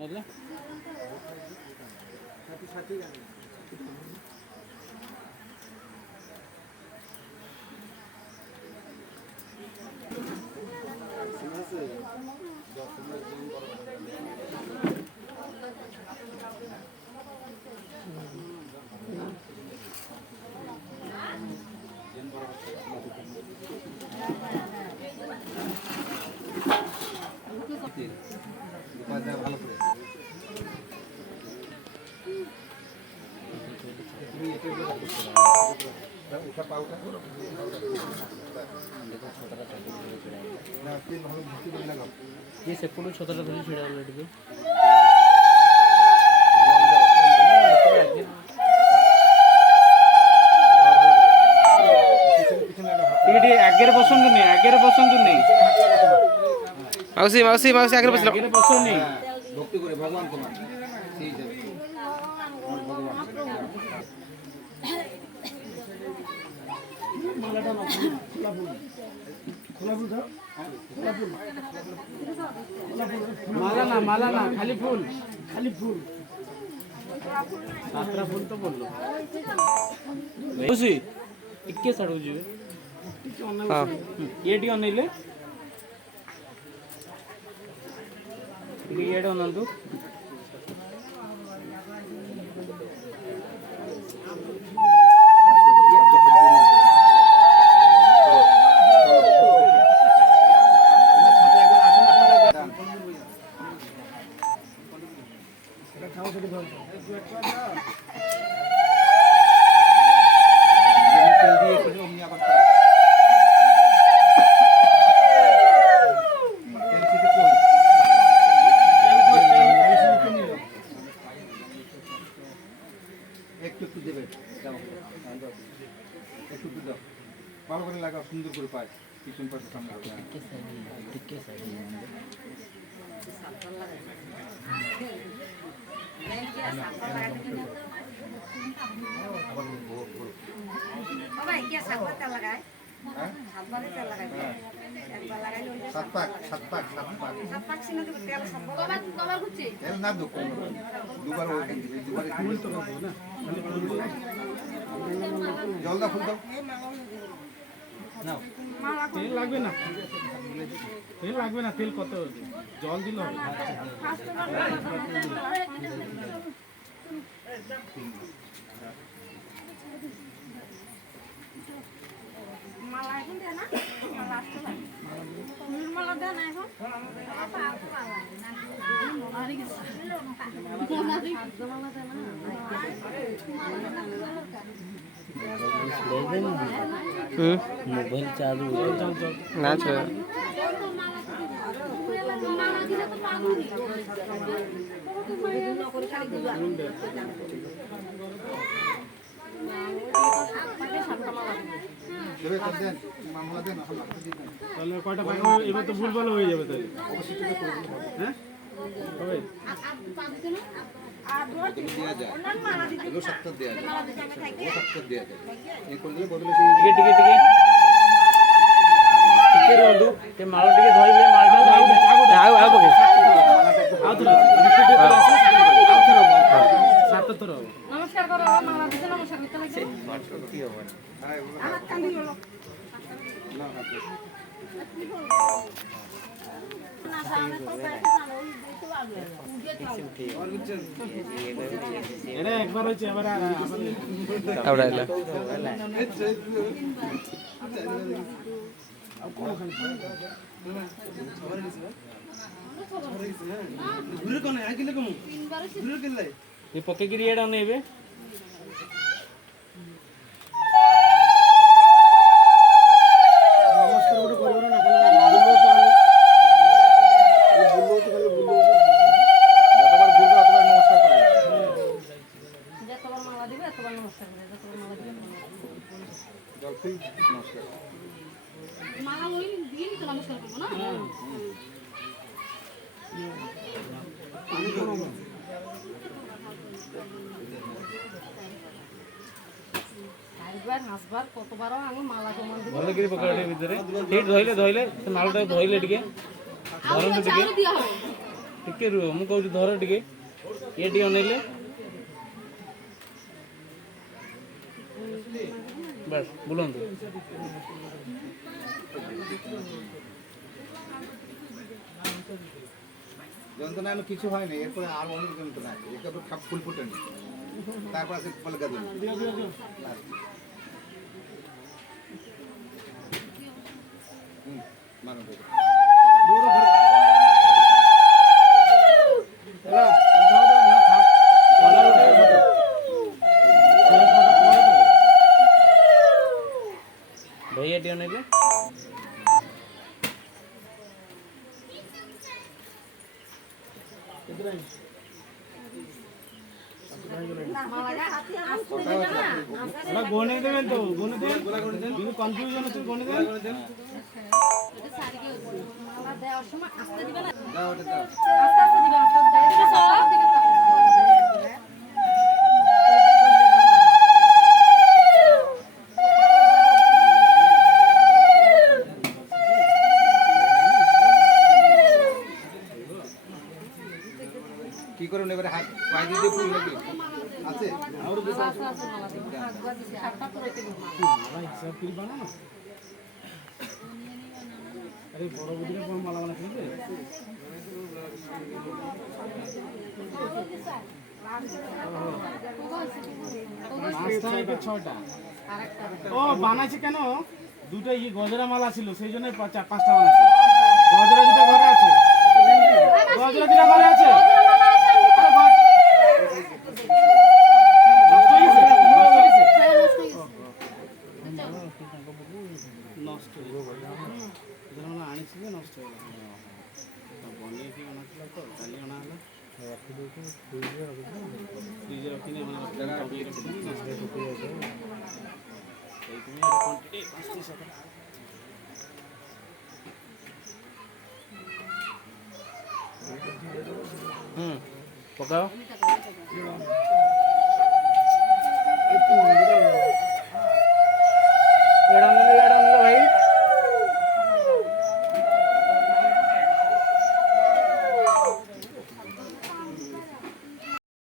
নেলে ভালো করে ये सेपटू छोटा धरी छिड़ा टिके आगे पसंद नहीं माउसी माउसी माउसी आगे पसंद नहीं भक्ति करे भगवान को मान ठीक है भगवान मालाटा ना माला ना खाली फूल सातरा फूल तो बोल लो उसी इक्के साड़ू जी हां ये टी ऑनले ये डो नंदू ভালো করে লাগাও সুন্দর করে পায় পিছন পাশে সামনে জলদা ফুল দাও তেল লাগবে না তেল কত জল দিলে হবে মালা এখন দে না মালা আসতে লাগে মালা দে না এখন मोबाइल चालू ना छोड़ তাহলে কয়টা পাই এবার তো ভুল ভালো হয়ে যাবে তাহলে হ্যাঁ হবে দেয়া যায় এগুলো 70 দেয়া যায় 70 দেয়া যায় এই করলে বদলে টিকে রোদু তে মাল টিকে ধইলে মালটা আও বকে আও তো সাত তো নমস্কার করো মালা দিতে নমস্কার করতে লাগে কি হবে আমার কান্দি হলো না এটা একবার হচ্ছে আবার আবার আইলা ঘুরে কোন আইলে কম ঘুরে গেলে এই পকে গিরি এডা নেবে মালা ওই দিন তো নমস্কার করব না একবার হাসবার কতবার আমি মালা জমা দিব ভালো করে পকেটের ভিতরে ঠিক ধইলে মালটা ধইলে টিকে ধরন টিকে ଟିକେ ରୁହ ମୁଁ କହୁଛି ଧର ଟିକେ ଇଏ ଟିକେ ଅନେଇଲେ ବାସ୍ ବୁଲନ୍ତୁ যন্ত্রণা কিছু হয় না, এরপরে আর অনেক যন্ত্রণা আছে, এরপরে ফুল ফুটেনি, তারপর আছে কলকা দিন মানো भैया टी अनेले गोने देवें तो गोने देवें बिनु कंफ्यूजन আছে गोने দেন এটা সারি কি মালা দেওয়ার সময় আস্তে দিবে না দাও ওটা দাও আস্তে আস্তে দিবে আস্তে আস্তে এটা সব দিকে কি করুন এবারে হাত পায়ে দিয়ে ফুল নাকি আছে আর বেশি আছে আছে মালা দিবে হাতটা দিছে হাতটা পুরাইতে দিবে মালা হিসাব করে বানানো আরে বড় বুদিরে কোন মালা বানাতে হবে পাঁচটা এটা ছয়টা ও বানাইছে কেন দুটো ই গজরা মালা ছিল সেই জন্য পাঁচটা বানাইছে গজরা দুটো ঘরে আছে গজরা দুটো ঘরে আছে নষ্ট আনিছিল নষ্ট হয়ে বনিয়ে আনাছিল তো কালি আনা হলো ফ্রিজে রখিনি পকাও